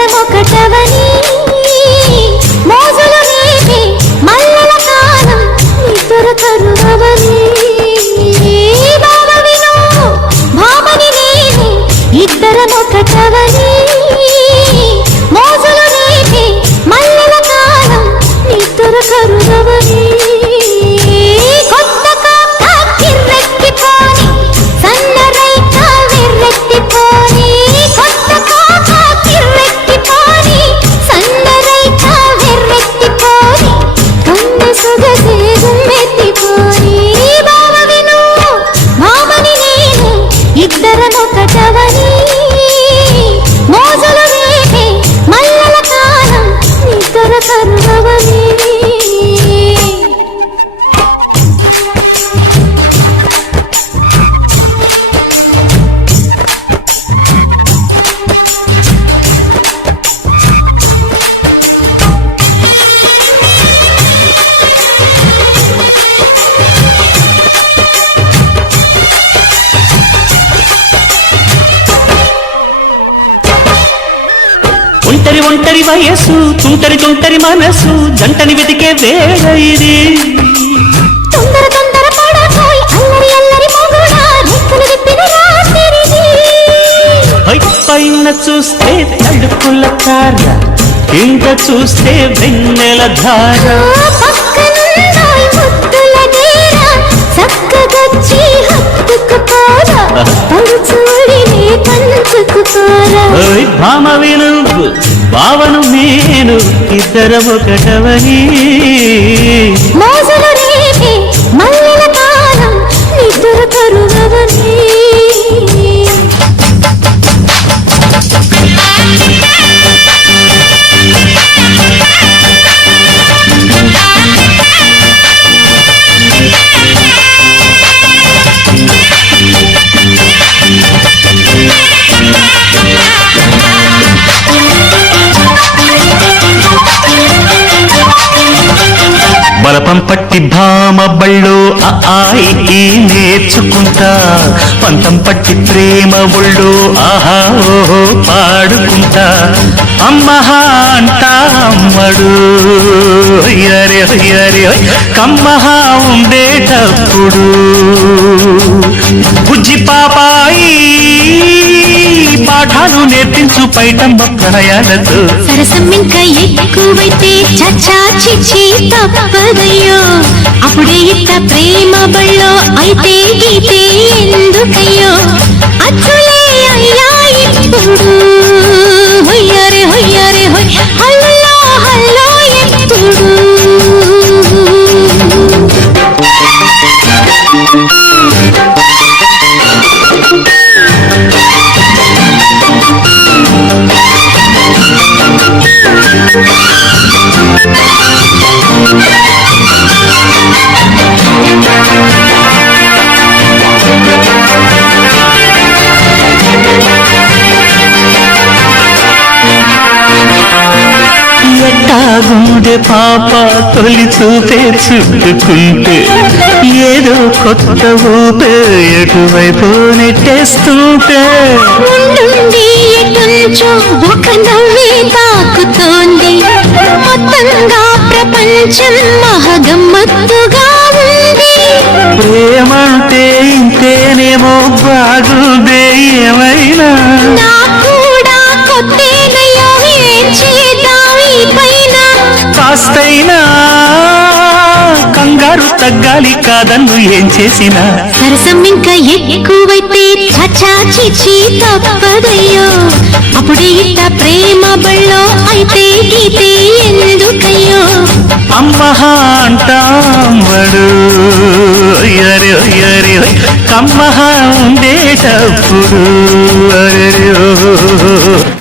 ఇద్దరమొకటవని మోజులు రేపే మల్లెల కాలం ఇద్దరు కరువవని బావ విను భామని నేను ఇద్దరమొకటవని మోజులు రేపే మల్లెల కాలం ఇద్దరు కరువవని ఒంటరి ఒంటరి వయస్సు తుంటరి తుంటరి మనసు జంటని వెతికే వేళ ఇది తొందర తొందర పడకోయ్ అల్లరి అల్లరి మొగుడా రెక్కలు విప్పిన రాత్రిది పైన చూస్తే తడుకుల కార కింద చూస్తే వెన్నెల ధార పక్కనున్నాయి ముద్దుల డేర చక్కగొచ్చి హత్తుకుపోరా పడుచూడిని పంచుకుపోరా భామ విను భావను నేను ఇద్దరమొకటవని మోజులు రేపే మల్లెల కాలం నిద్ర కరువవని బలపం పట్టి భామ బళ్ళు ఆయి నేర్చుకుంటా పంతం పట్టి ప్రేమ ఒళ్ళు ఆహా ఓహో పాడుకుంటా అమ్మహా అంటా అమ్మడు అరే అరే కమ్మహా ఉండేటప్పుడు బుజ్జి పాపాయి పాఠాలు నేర్పించు పైటమ్మ ప్రణయాలతో సరసం ఇంకా ఎక్కువైతే చచ్చా చిచ్చి తప్పదయ్యో అప్పుడే ఇట్ట ప్రేమ బళ్ళో అయితే గీతే ఎందుకయ్యో అచ్చులే అయ్యా ఇప్పుడు హొయ్యరే హొయ్యరే హొయ్ హల్లో హల్లో ఎప్పుడు ఎట్టాగుండే పాప తొలి చూపే చుట్టుకుంటే ఏదో కొత్త ఊపే ఎటువైపు నెట్టేస్తుంటే ఉండుండి ఎటుంచో ఒక నవ్వే తాకుతోంది మొత్తంగా ప్రపంచం మహగమ్మత్తుగా ఉంది ప్రేమంటే ఇంతేనేమో బాగుందే ఏమైనా నా కూడా కొత్తేనయ్యో ఏం చేద్దాం ఈ పైన కాస్తైనా కంగారు తగ్గాలి కాదన్ను ఏం చేసినా సరసం ఇంకా ఎక్కువైతే చచ్చా చిచి తప్పదయ్యో అప్పుడే ఇట్ట ప్రేమ బళ్ళో అయితే గీతే ఎందుకయ్యో అమ్మహా అంటామడు అరే అరే కమ్మహా ఉండేటప్పుడు